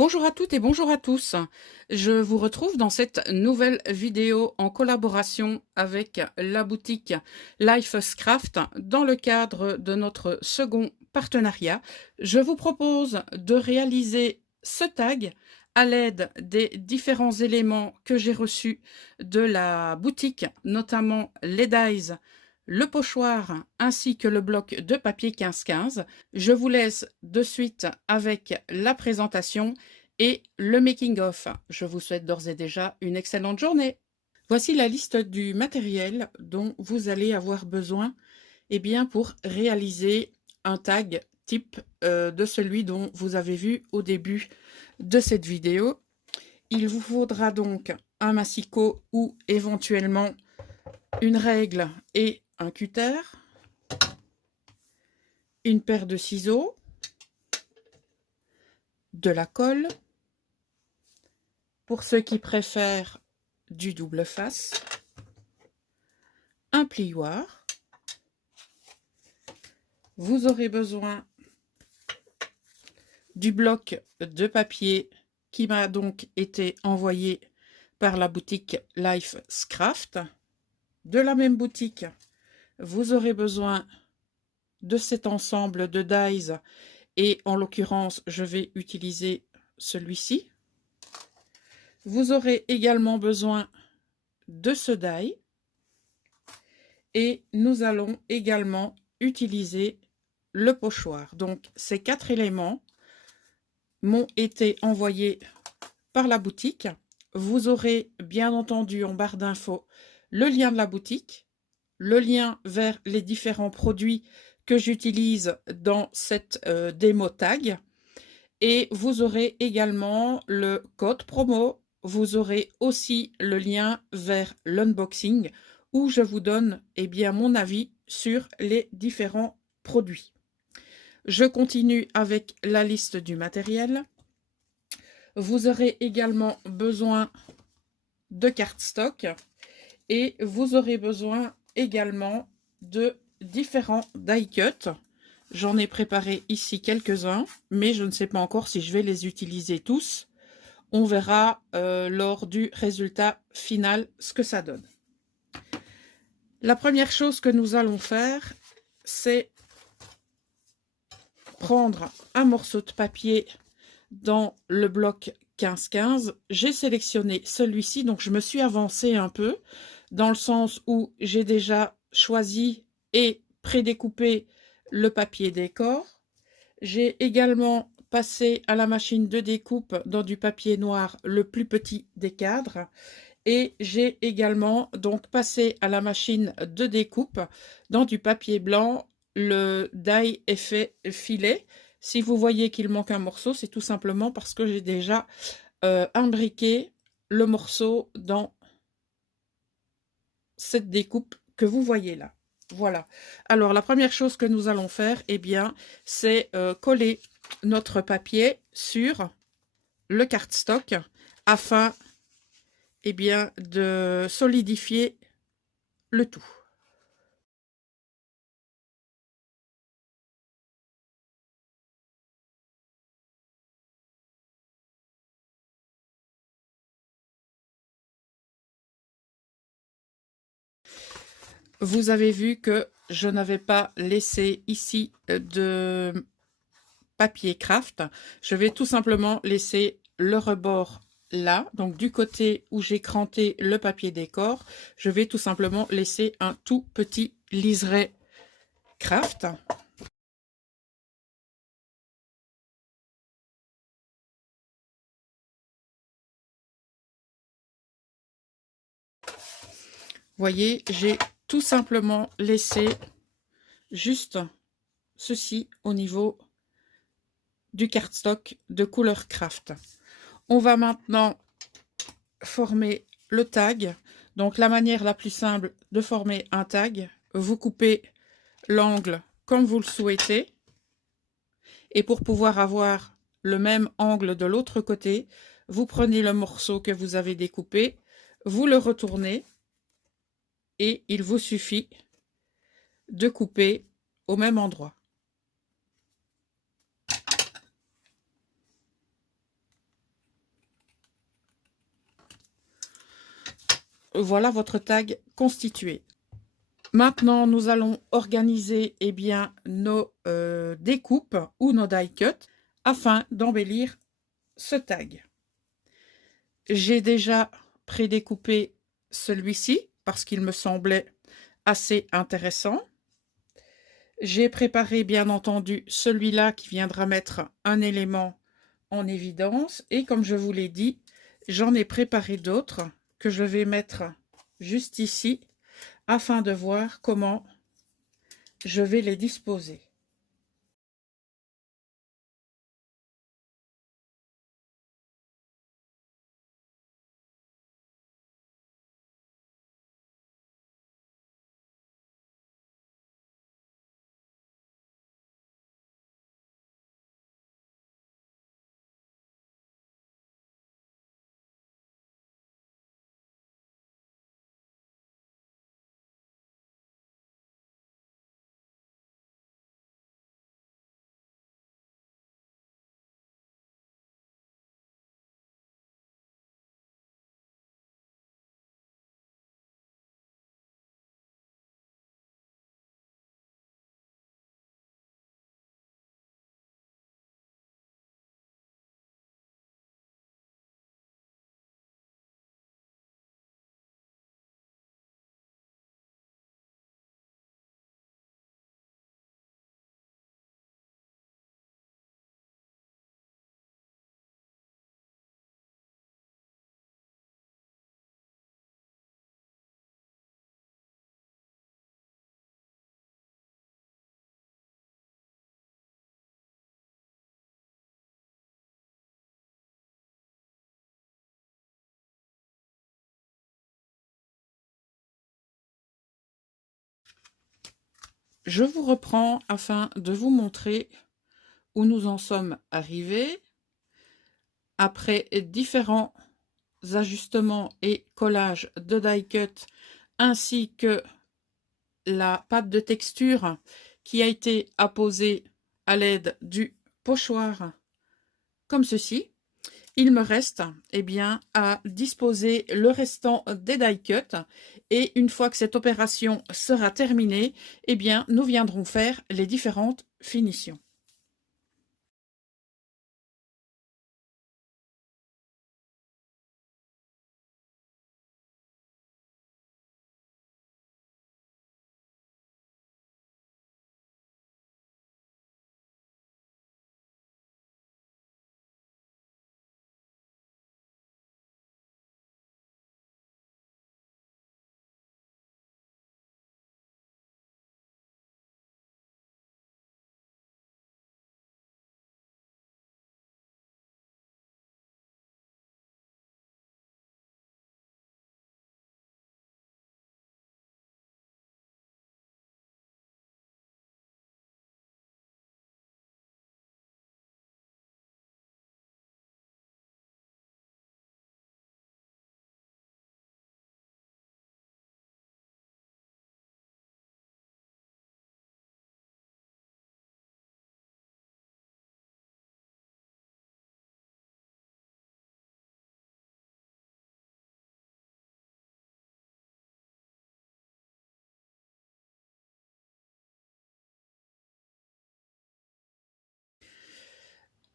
Bonjour à toutes et bonjour à tous. Je vous retrouve dans cette nouvelle vidéo en collaboration avec la boutique Lifescraft dans le cadre de notre second partenariat. Je vous propose de réaliser ce tag à l'aide des différents éléments que j'ai reçus de la boutique, notamment les dies, le pochoir ainsi que le bloc de papier 15-15. Je vous laisse de suite avec la présentation et le making-of. Je vous souhaite d'ores et déjà une excellente journée. Voici la liste du matériel dont vous allez avoir besoin pour réaliser un tag type de celui dont vous avez vu au début de cette vidéo. Il vous faudra donc un massicot ou éventuellement une règle et un cutter, une paire de ciseaux, de la colle, pour ceux qui préfèrent du double face, un plioir. Vous aurez besoin du bloc de papier qui m'a donc été envoyé par la boutique Lifescraft. De la même boutique, vous aurez besoin de cet ensemble de dies et en l'occurrence, je vais utiliser celui-ci. Vous aurez également besoin de ce die et nous allons également utiliser le pochoir. Donc ces 4 éléments m'ont été envoyés par la boutique. Vous aurez bien entendu en barre d'infos le lien de la boutique, le lien vers les différents produits que j'utilise dans cette démo tag, et vous aurez également le code promo. Vous aurez aussi le lien vers l'unboxing où je vous donne mon avis sur les différents produits. Je continue avec la liste du matériel. Vous aurez également besoin de cardstock et vous aurez besoin également de différents die cuts. J'en ai préparé ici quelques-uns, mais je ne sais pas encore si je vais les utiliser tous. On verra lors du résultat final ce que ça donne. La première chose que nous allons faire, c'est prendre un morceau de papier dans le bloc 15-15. J'ai sélectionné celui-ci, donc je me suis avancée un peu, dans le sens où j'ai déjà choisi et prédécoupé le papier décor. J'ai également passé à la machine de découpe dans du papier noir le plus petit des cadres. Et j'ai également donc passé à la machine de découpe dans du papier blanc le die effet filet. Si vous voyez qu'il manque un morceau, c'est tout simplement parce que j'ai déjà imbriqué le morceau dans cette découpe que vous voyez là. Voilà. Alors, la première chose que nous allons faire, c'est coller notre papier sur le cardstock afin de solidifier le tout. Vous avez vu que je n'avais pas laissé ici de papier craft. Je vais tout simplement laisser le rebord là, donc du côté où j'ai cranté le papier décor, je vais tout simplement laisser un tout petit liseré craft. Voyez, j'ai tout simplement laissé juste ceci au niveau du cardstock de couleur craft. On va maintenant former le tag. Donc la manière la plus simple de former un tag, vous coupez l'angle comme vous le souhaitez. Et pour pouvoir avoir le même angle de l'autre côté, vous prenez le morceau que vous avez découpé, vous le retournez et il vous suffit de couper au même endroit. voilà votre tag constitué. Maintenant, nous allons organiser eh bien, nos découpes ou nos die cuts afin d'embellir ce tag. J'ai déjà prédécoupé celui-ci parce qu'il me semblait assez intéressant. J'ai préparé bien entendu celui-là qui viendra mettre un élément en évidence et comme je vous l'ai dit, j'en ai préparé d'autres que je vais mettre juste ici afin de voir comment je vais les disposer. Je vous reprends afin de vous montrer où nous en sommes arrivés. Après différents ajustements et collages de die cut ainsi que la pâte de texture qui a été apposée à l'aide du pochoir comme ceci, il me reste eh bien, à disposer le restant des die cuts et une fois que cette opération sera terminée, eh bien, nous viendrons faire les différentes finitions.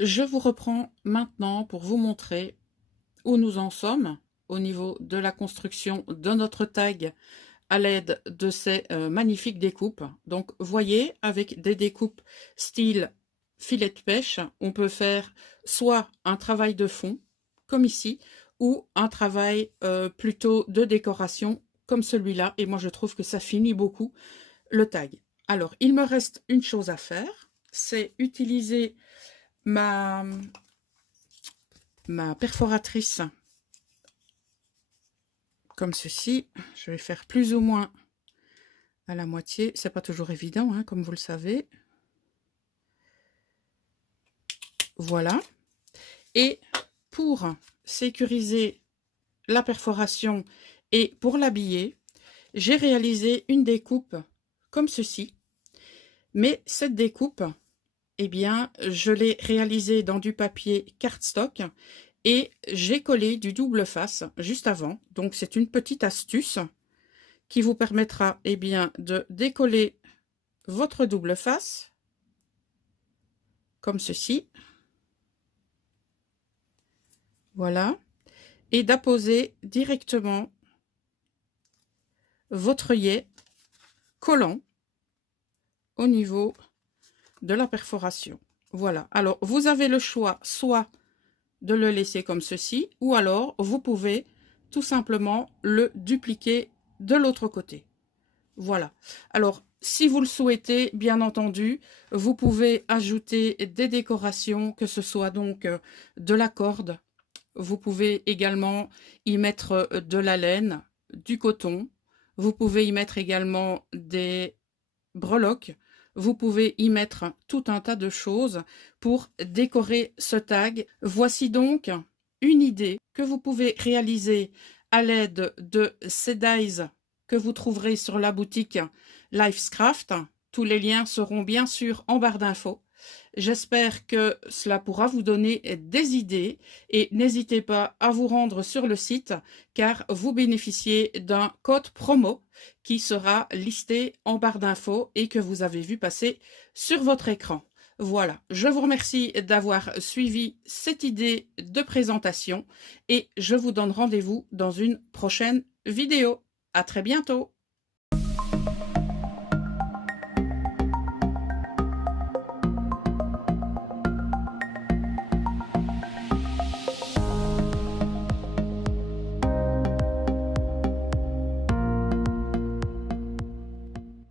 Je vous reprends maintenant pour vous montrer où nous en sommes au niveau de la construction de notre tag à l'aide de ces magnifiques découpes. Donc, voyez, avec des découpes style filet de pêche, on peut faire soit un travail de fond, comme ici, ou un travail plutôt de décoration, comme celui-là. Et moi, je trouve que ça finit beaucoup le tag. Alors, il me reste une chose à faire, c'est utiliser ma perforatrice comme ceci. Je vais faire plus ou moins à la moitié. C'est pas toujours évident, hein, comme vous le savez. Voilà. Et pour sécuriser la perforation et pour l'habiller, j'ai réalisé une découpe comme ceci. Mais cette découpe, eh bien, je l'ai réalisée dans du papier cardstock Et j'ai collé du double face juste avant. Donc c'est une petite astuce qui vous permettra eh bien, de décoller votre double face comme ceci. Voilà. Et d'apposer directement votre œillet collant au niveau de la perforation. Voilà. Alors, vous avez le choix soit de le laisser comme ceci, ou alors vous pouvez tout simplement le dupliquer de l'autre côté. Voilà. Alors, si vous le souhaitez, bien entendu, vous pouvez ajouter des décorations, que ce soit donc de la corde. Vous pouvez également y mettre de la laine, du coton. Vous pouvez y mettre également des breloques. Vous pouvez y mettre tout un tas de choses pour décorer ce tag. Voici donc une idée que vous pouvez réaliser à l'aide de ces dies que vous trouverez sur la boutique Lifescraft. Tous les liens seront bien sûr en barre d'infos. J'espère que cela pourra vous donner des idées et n'hésitez pas à vous rendre sur le site car vous bénéficiez d'un code promo qui sera listé en barre d'infos et que vous avez vu passer sur votre écran. Voilà, je vous remercie d'avoir suivi cette idée de présentation et je vous donne rendez-vous dans une prochaine vidéo. À très bientôt.